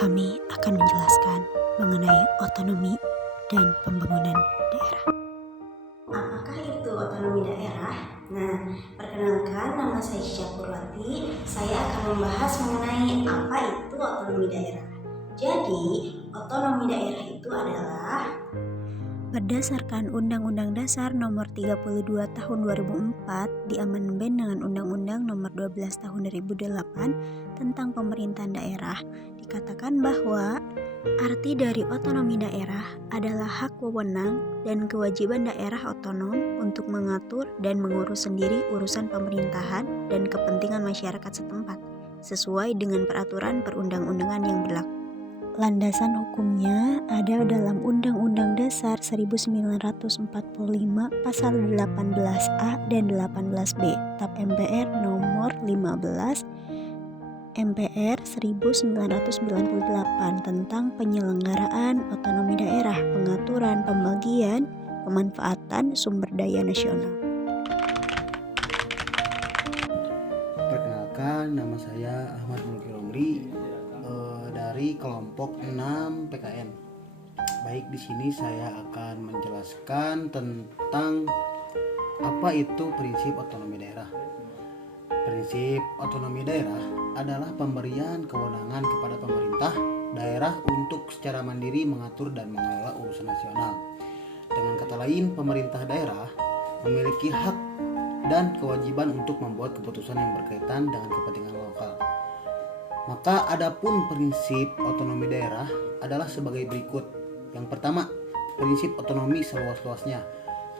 kami akan menjelaskan mengenai otonomi dan pembangunan daerah. Apakah itu otonomi daerah? Nah, perkenalkan, nama saya Cica Purwati. Saya akan membahas mengenai apa itu otonomi daerah. Jadi, otonomi daerah itu adalah Berdasarkan Undang-Undang Dasar Nomor 32 Tahun 2004 diamandemen dengan Undang-Undang Nomor 12 Tahun 2008 tentang pemerintahan daerah, dikatakan bahwa arti dari otonomi daerah adalah hak wewenang dan kewajiban daerah otonom untuk mengatur dan mengurus sendiri urusan pemerintahan dan kepentingan masyarakat setempat sesuai dengan peraturan perundang-undangan yang berlaku. Landasan hukumnya ada dalam Undang-Undang Dasar 1945 Pasal 18A dan 18B, TAP MPR nomor 15 MPR 1998 tentang penyelenggaraan otonomi daerah, pengaturan, pembagian, pemanfaatan sumber daya nasional. Perkenalkan, nama saya Ahmad Mulki Romli dari kelompok 6 PKN. Baik, di sini saya akan menjelaskan tentang apa itu prinsip otonomi daerah. Prinsip otonomi daerah adalah pemberian kewenangan kepada pemerintah daerah untuk secara mandiri mengatur dan mengelola urusan nasional. Dengan kata lain, pemerintah daerah memiliki hak dan kewajiban untuk membuat keputusan yang berkaitan dengan kepentingan lokal. Maka adapun prinsip otonomi daerah adalah sebagai berikut. Yang pertama, prinsip otonomi seluas-luasnya.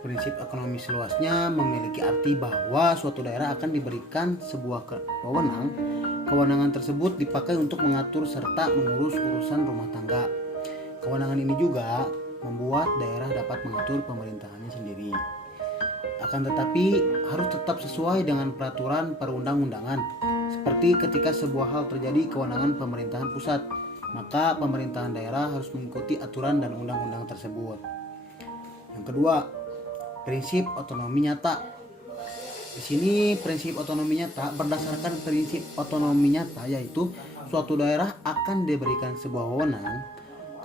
Prinsip otonomi seluasnya memiliki arti bahwa suatu daerah akan diberikan sebuah wewenang. Kewenangan tersebut dipakai untuk mengatur serta mengurus urusan rumah tangga. Kewenangan ini juga membuat daerah dapat mengatur pemerintahannya sendiri. Akan tetapi harus tetap sesuai dengan peraturan perundang-undangan. Seperti ketika sebuah hal terjadi kewenangan pemerintahan pusat, maka pemerintahan daerah harus mengikuti aturan dan undang-undang tersebut. Yang kedua, prinsip otonomi nyata. Di sini prinsip otonomi nyata berdasarkan prinsip otonomi nyata, yaitu suatu daerah akan diberikan sebuah wewenang.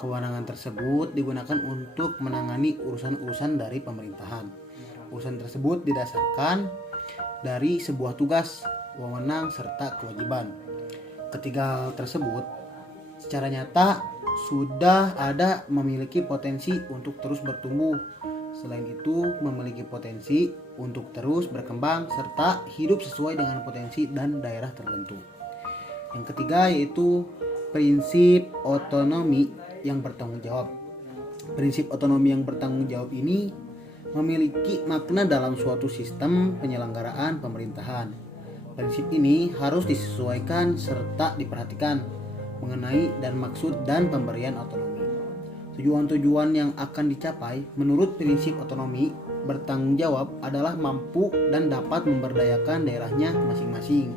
Kewenangan tersebut digunakan untuk menangani urusan-urusan dari pemerintahan. Urusan tersebut didasarkan dari sebuah tugas, wewenang, serta kewajiban. Ketiga hal tersebut secara nyata sudah ada memiliki potensi untuk terus bertumbuh. Selain itu, memiliki potensi untuk terus berkembang serta hidup sesuai dengan potensi dan daerah tertentu. Yang ketiga yaitu prinsip otonomi yang bertanggung jawab. Prinsip otonomi yang bertanggung jawab ini memiliki makna dalam suatu sistem penyelenggaraan pemerintahan. Prinsip ini harus disesuaikan serta diperhatikan mengenai dan maksud dan pemberian otonomi. Tujuan-tujuan yang akan dicapai menurut prinsip otonomi bertanggung jawab adalah mampu dan dapat memberdayakan daerahnya masing-masing.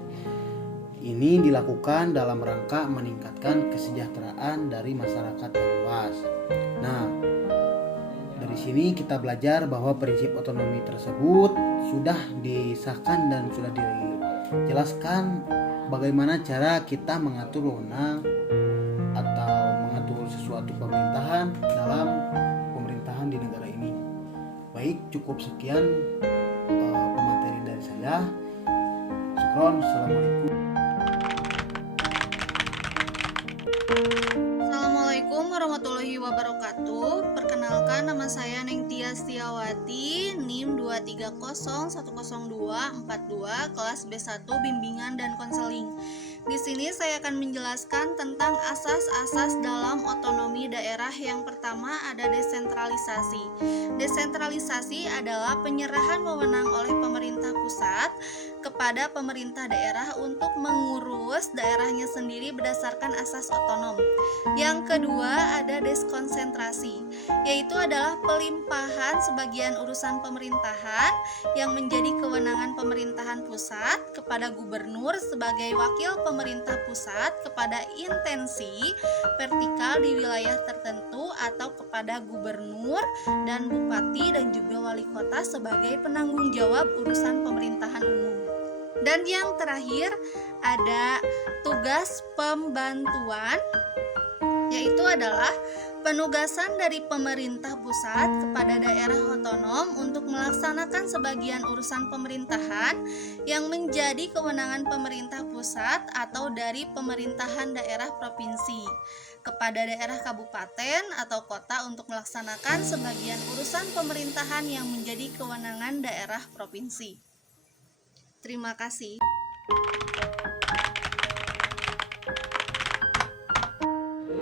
Ini dilakukan dalam rangka meningkatkan kesejahteraan dari masyarakat yang luas. Nah, dari sini kita belajar bahwa prinsip otonomi tersebut sudah disahkan dan sudah dijelaskan bagaimana cara kita mengatur wewenang atau mengatur sesuatu pemerintahan dalam pemerintahan di negara ini. Baik, cukup sekian pemateri dari saya. Syukron, assalamualaikum. Assalamualaikum warahmatullahi wabarakatuh. Perkenalkan, nama saya Neng Tia Setiawati, NIM 230100242, kelas B1 Bimbingan dan Konseling. Di sini saya akan menjelaskan tentang asas-asas dalam otonomi daerah. Yang pertama ada desentralisasi. Desentralisasi adalah penyerahan wewenang oleh pemerintah pusat kepada pemerintah daerah untuk mengurus daerahnya sendiri berdasarkan asas otonom. Yang kedua ada deskonsentrasi, yaitu adalah pelimpahan sebagian urusan pemerintahan yang menjadi kewenangan pemerintahan pusat kepada gubernur sebagai wakil pemerintah pusat kepada intensi vertikal di wilayah tertentu atau kepada gubernur dan bupati dan juga wali kota sebagai penanggung jawab urusan pemerintahan umum. Dan yang terakhir ada tugas pembantuan yaitu adalah penugasan dari pemerintah pusat kepada daerah otonom untuk melaksanakan sebagian urusan pemerintahan yang menjadi kewenangan pemerintah pusat atau dari pemerintahan daerah provinsi kepada daerah kabupaten atau kota untuk melaksanakan sebagian urusan pemerintahan yang menjadi kewenangan daerah provinsi. Terima kasih.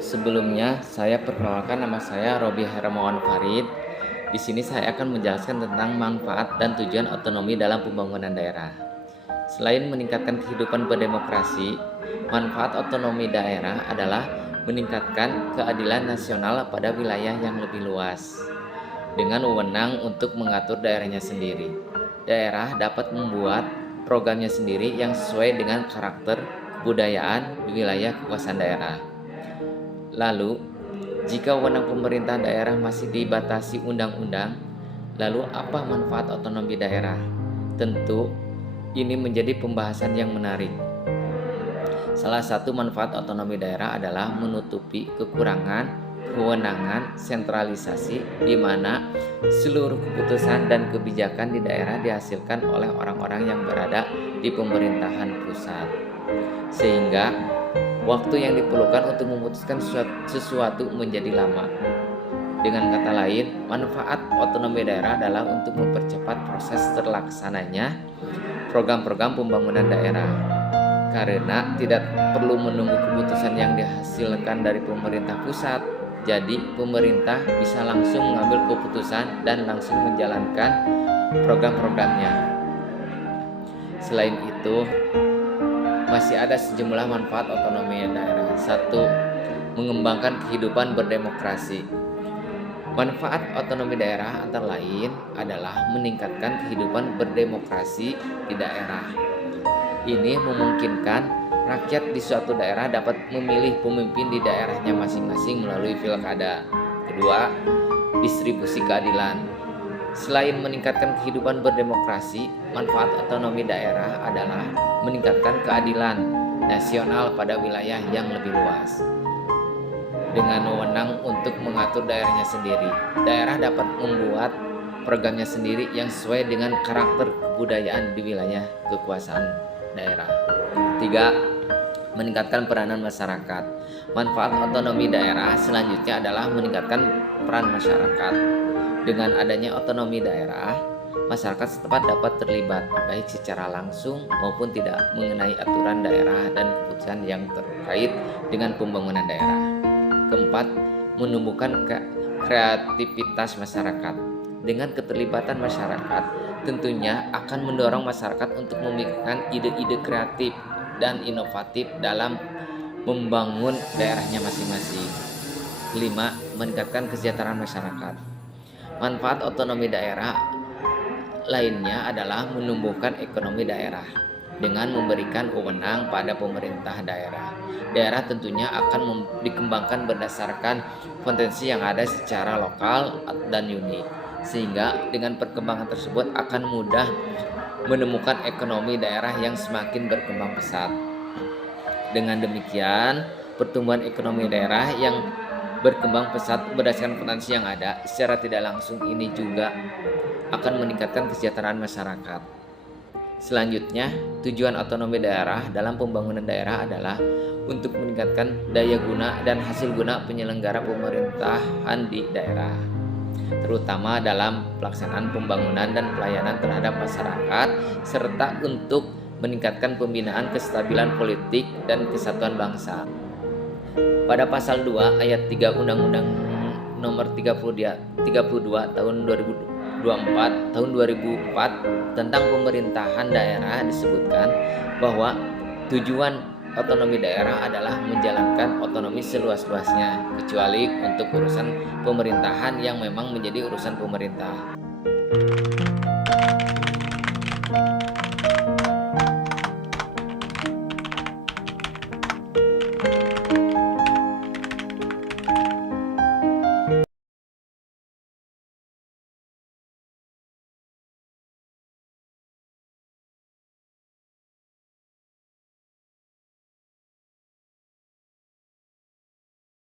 Sebelumnya, saya perkenalkan, nama saya Robi Hermawan Farid. Di sini saya akan menjelaskan tentang manfaat dan tujuan otonomi dalam pembangunan daerah. Selain meningkatkan kehidupan berdemokrasi, manfaat otonomi daerah adalah meningkatkan keadilan nasional pada wilayah yang lebih luas. Dengan wewenang untuk mengatur daerahnya sendiri, daerah dapat membuat programnya sendiri yang sesuai dengan karakter kebudayaan di wilayah kekuasaan daerah. Lalu, jika wewenang pemerintah daerah masih dibatasi undang-undang, lalu apa manfaat otonomi daerah? Tentu, ini menjadi pembahasan yang menarik. Salah satu manfaat otonomi daerah adalah menutupi kekurangan kewenangan sentralisasi di mana seluruh keputusan dan kebijakan di daerah dihasilkan oleh orang-orang yang berada di pemerintahan pusat. Sehingga waktu yang diperlukan untuk memutuskan sesuatu menjadi lama. Dengan kata lain, manfaat otonomi daerah adalah untuk mempercepat proses terlaksananya program-program pembangunan daerah. Karena tidak perlu menunggu keputusan yang dihasilkan dari pemerintah pusat, jadi pemerintah bisa langsung mengambil keputusan dan langsung menjalankan program-programnya. Selain itu, masih ada sejumlah manfaat otonomi daerah. 1. Mengembangkan kehidupan berdemokrasi. Manfaat otonomi daerah antara lain adalah meningkatkan kehidupan berdemokrasi di daerah. Ini memungkinkan rakyat di suatu daerah dapat memilih pemimpin di daerahnya masing-masing melalui pilkada. Kedua, distribusi keadilan. Selain meningkatkan kehidupan berdemokrasi, manfaat otonomi daerah adalah meningkatkan keadilan nasional pada wilayah yang lebih luas. Dengan wewenang untuk mengatur daerahnya sendiri, daerah dapat membuat programnya sendiri yang sesuai dengan karakter kebudayaan di wilayah kekuasaan daerah. 3. Meningkatkan peranan masyarakat. Manfaat otonomi daerah selanjutnya adalah meningkatkan peran masyarakat. Dengan adanya otonomi daerah, masyarakat setempat dapat terlibat baik secara langsung maupun tidak mengenai aturan daerah dan keputusan yang terkait dengan pembangunan daerah. Keempat, menumbuhkan kreativitas masyarakat. Dengan keterlibatan masyarakat, tentunya akan mendorong masyarakat untuk memikirkan ide-ide kreatif dan inovatif dalam membangun daerahnya masing-masing. 5. Meningkatkan kesejahteraan masyarakat. Manfaat otonomi daerah lainnya adalah menumbuhkan ekonomi daerah dengan memberikan wewenang pada pemerintah daerah. Daerah tentunya akan dikembangkan berdasarkan potensi yang ada secara lokal dan unik, sehingga dengan perkembangan tersebut akan mudah menemukan ekonomi daerah yang semakin berkembang pesat. Dengan demikian, pertumbuhan ekonomi daerah yang berkembang pesat berdasarkan potensi yang ada secara tidak langsung ini juga akan meningkatkan kesejahteraan masyarakat. Selanjutnya, tujuan otonomi daerah dalam pembangunan daerah adalah untuk meningkatkan daya guna dan hasil guna penyelenggara pemerintahan di daerah, terutama dalam pelaksanaan pembangunan dan pelayanan terhadap masyarakat, serta untuk meningkatkan pembinaan kestabilan politik dan kesatuan bangsa. Pada pasal 2 ayat 3 Undang-Undang Nomor 32 Tahun 2004 tentang pemerintahan daerah disebutkan bahwa tujuan otonomi daerah adalah menjalankan otonomi seluas-luasnya kecuali untuk urusan pemerintahan yang memang menjadi urusan pemerintah.